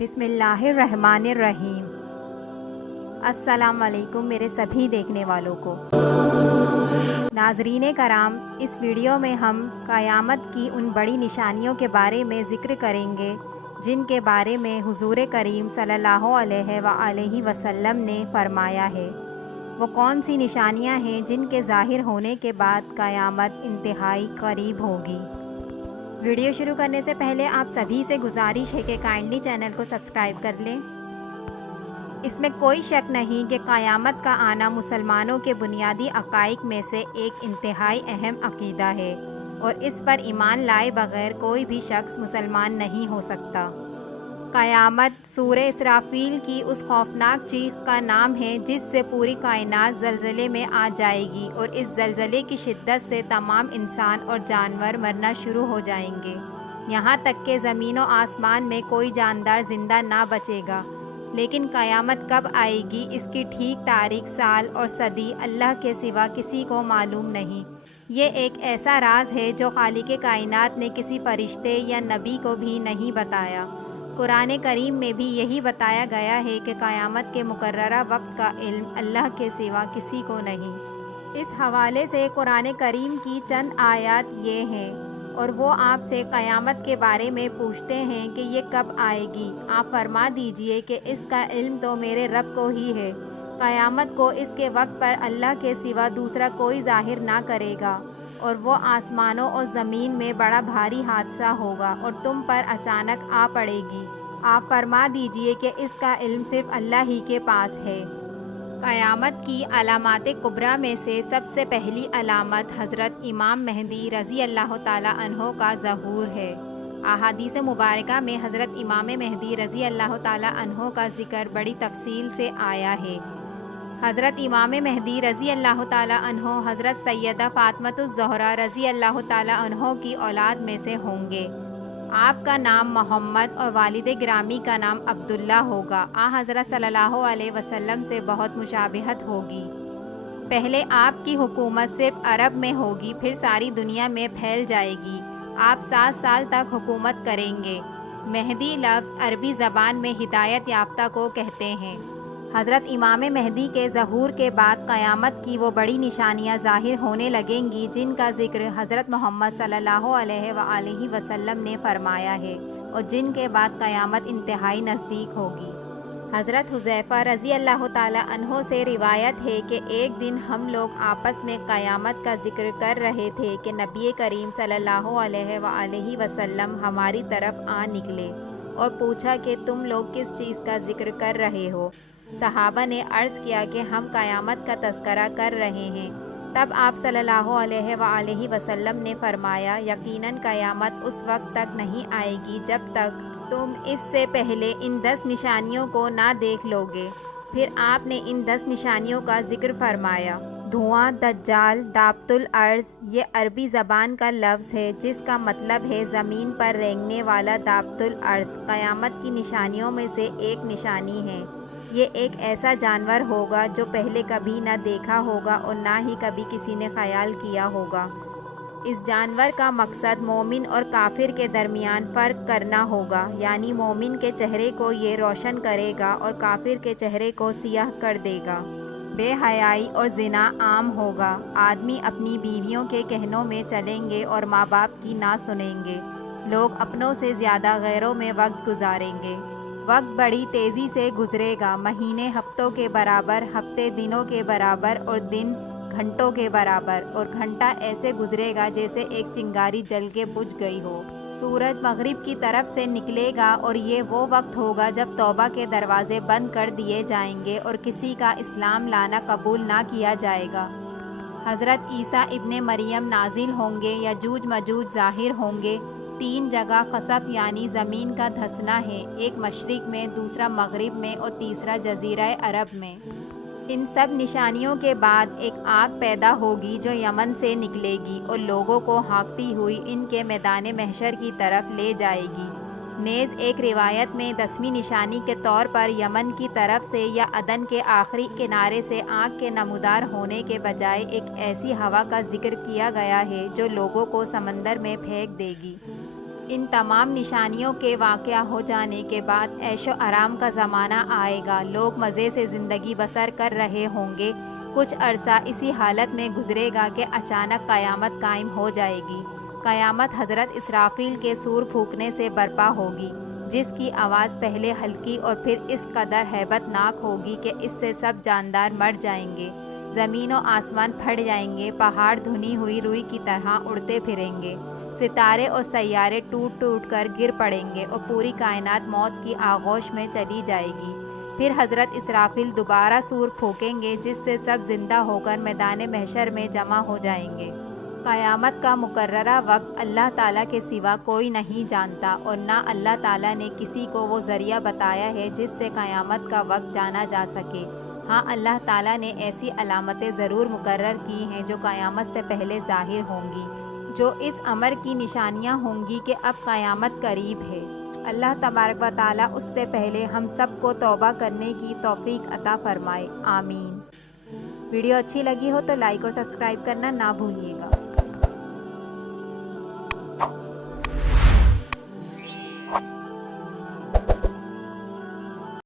بسم اللہ الرحمن الرحیم۔ السلام علیکم میرے سبھی دیکھنے والوں کو۔ ناظرین کرام، اس ویڈیو میں ہم قیامت کی ان بڑی نشانیوں کے بارے میں ذکر کریں گے جن کے بارے میں حضور کریم صلی اللہ علیہ وآلہ وسلم نے فرمایا ہے۔ وہ کون سی نشانیاں ہیں جن کے ظاہر ہونے کے بعد قیامت انتہائی قریب ہوگی؟ ویڈیو شروع کرنے سے پہلے آپ سبھی سے گزارش ہے کہ کائنڈلی چینل کو سبسکرائب کر لیں۔ اس میں کوئی شک نہیں کہ قیامت کا آنا مسلمانوں کے بنیادی عقائد میں سے ایک انتہائی اہم عقیدہ ہے، اور اس پر ایمان لائے بغیر کوئی بھی شخص مسلمان نہیں ہو سکتا۔ قیامت سورہ اسرافیل کی اس خوفناک چیخ کا نام ہے جس سے پوری کائنات زلزلے میں آ جائے گی، اور اس زلزلے کی شدت سے تمام انسان اور جانور مرنا شروع ہو جائیں گے، یہاں تک کہ زمین و آسمان میں کوئی جاندار زندہ نہ بچے گا۔ لیکن قیامت کب آئے گی، اس کی ٹھیک تاریخ، سال اور صدی اللہ کے سوا کسی کو معلوم نہیں۔ یہ ایک ایسا راز ہے جو خالق کائنات نے کسی فرشتے یا نبی کو بھی نہیں بتایا۔ قرآن کریم میں بھی یہی بتایا گیا ہے کہ قیامت کے مقررہ وقت کا علم اللہ کے سوا کسی کو نہیں۔ اس حوالے سے قرآن کریم کی چند آیات یہ ہیں، اور وہ آپ سے قیامت کے بارے میں پوچھتے ہیں کہ یہ کب آئے گی، آپ فرما دیجئے کہ اس کا علم تو میرے رب کو ہی ہے۔ قیامت کو اس کے وقت پر اللہ کے سوا دوسرا کوئی ظاہر نہ کرے گا، اور وہ آسمانوں اور زمین میں بڑا بھاری حادثہ ہوگا اور تم پر اچانک آ پڑے گی۔ آپ فرما دیجئے کہ اس کا علم صرف اللہ ہی کے پاس ہے۔ قیامت کی علامات کبریٰ میں سے سب سے پہلی علامت حضرت امام مہدی رضی اللہ تعالیٰ عنہ کا ظہور ہے۔ احادیث مبارکہ میں حضرت امام مہدی رضی اللہ تعالیٰ عنہ کا ذکر بڑی تفصیل سے آیا ہے۔ حضرت امام مہدی رضی اللہ تعالیٰ عنہ حضرت سیدہ فاطمۃ الزہرا رضی اللہ تعالیٰ عنہ کی اولاد میں سے ہوں گے۔ آپ کا نام محمد اور والد گرامی کا نام عبداللہ ہوگا۔ حضرت صلی اللہ علیہ وسلم سے بہت مشابہت ہوگی۔ پہلے آپ کی حکومت صرف عرب میں ہوگی، پھر ساری دنیا میں پھیل جائے گی۔ آپ 7 سال تک حکومت کریں گے۔ مہدی لفظ عربی زبان میں ہدایت یافتہ کو کہتے ہیں۔ حضرت امام مہدی کے ظہور کے بعد قیامت کی وہ بڑی نشانیاں ظاہر ہونے لگیں گی جن کا ذکر حضرت محمد صلی اللہ علیہ وآلہ وسلم نے فرمایا ہے، اور جن کے بعد قیامت انتہائی نزدیک ہوگی۔ حضرت حذیفہ رضی اللہ تعالیٰ عنہ سے روایت ہے کہ ایک دن ہم لوگ آپس میں قیامت کا ذکر کر رہے تھے کہ نبی کریم صلی اللہ علیہ وآلہ وسلم ہماری طرف آ نکلے اور پوچھا کہ تم لوگ کس چیز کا ذکر کر رہے ہو؟ صحابہ نے عرض کیا کہ ہم قیامت کا تذکرہ کر رہے ہیں۔ تب آپ صلی اللہ علیہ وآلہ وسلم نے فرمایا، یقیناً قیامت اس وقت تک نہیں آئے گی جب تک تم اس سے پہلے ان 10 نشانیوں کو نہ دیکھ لو گے۔ پھر آپ نے ان 10 نشانیوں کا ذکر فرمایا۔ دھواں، دجال، دابت الارض، یہ عربی زبان کا لفظ ہے جس کا مطلب ہے زمین پر رینگنے والا دابت الارض۔ قیامت کی نشانیوں میں سے ایک نشانی ہے۔ یہ ایک ایسا جانور ہوگا جو پہلے کبھی نہ دیکھا ہوگا اور نہ ہی کبھی کسی نے خیال کیا ہوگا۔ اس جانور کا مقصد مومن اور کافر کے درمیان فرق کرنا ہوگا، یعنی مومن کے چہرے کو یہ روشن کرے گا اور کافر کے چہرے کو سیاہ کر دے گا۔ بے حیائی اور زنا عام ہوگا۔ آدمی اپنی بیویوں کے کہنوں میں چلیں گے اور ماں باپ کی نہ سنیں گے۔ لوگ اپنوں سے زیادہ غیروں میں وقت گزاریں گے۔ وقت بڑی تیزی سے گزرے گا، مہینے ہفتوں کے برابر، ہفتے دنوں کے برابر اور دن گھنٹوں کے برابر، اور گھنٹہ ایسے گزرے گا جیسے ایک چنگاری جل کے بجھ گئی ہو۔ سورج مغرب کی طرف سے نکلے گا، اور یہ وہ وقت ہوگا جب توبہ کے دروازے بند کر دیے جائیں گے اور کسی کا اسلام لانا قبول نہ کیا جائے گا۔ حضرت عیسیٰ ابن مریم نازل ہوں گے، یجوج مجوج ظاہر ہوں گے۔ 3 جگہ خسف یعنی زمین کا دھسنا ہے، ایک مشرق میں، دوسرا مغرب میں اور تیسرا جزیرہ عرب میں۔ ان سب نشانیوں کے بعد ایک آگ پیدا ہوگی جو یمن سے نکلے گی اور لوگوں کو ہانکتی ہوئی ان کے میدان محشر کی طرف لے جائے گی۔ نیز ایک روایت میں 10ویں نشانی کے طور پر یمن کی طرف سے یا عدن کے آخری کنارے سے آگ کے نمودار ہونے کے بجائے ایک ایسی ہوا کا ذکر کیا گیا ہے جو لوگوں کو سمندر میں پھینک دے گی۔ ان تمام نشانیوں کے واقع ہو جانے کے بعد عیش و آرام کا زمانہ آئے گا۔ لوگ مزے سے زندگی بسر کر رہے ہوں گے۔ کچھ عرصہ اسی حالت میں گزرے گا کہ اچانک قیامت قائم ہو جائے گی۔ قیامت حضرت اسرافیل کے سور پھونکنے سے برپا ہوگی، جس کی آواز پہلے ہلکی اور پھر اس قدر ہیبت ناک ہوگی کہ اس سے سب جاندار مر جائیں گے۔ زمین و آسمان پھٹ جائیں گے، پہاڑ دھنی ہوئی روئی کی طرح اڑتے پھریں گے، ستارے اور سیارے ٹوٹ ٹوٹ کر گر پڑیں گے اور پوری کائنات موت کی آغوش میں چلی جائے گی۔ پھر حضرت اسرافیل دوبارہ سور پھونکیں گے، جس سے سب زندہ ہو کر میدان محشر میں جمع ہو جائیں گے۔ قیامت کا مقررہ وقت اللہ تعالیٰ کے سوا کوئی نہیں جانتا، اور نہ اللہ تعالیٰ نے کسی کو وہ ذریعہ بتایا ہے جس سے قیامت کا وقت جانا جا سکے۔ ہاں، اللہ تعالیٰ نے ایسی علامتیں ضرور مقرر کی ہیں جو قیامت سے پہلے ظاہر ہوں گی، جو اس امر کی نشانیاں ہوں گی کہ اب قیامت قریب ہے۔ اللہ تبارک و تعالیٰ اس سے پہلے ہم سب کو توبہ کرنے کی توفیق عطا فرمائے، آمین۔ ویڈیو اچھی لگی ہو تو لائک اور سبسکرائب کرنا نہ بھولیے گا۔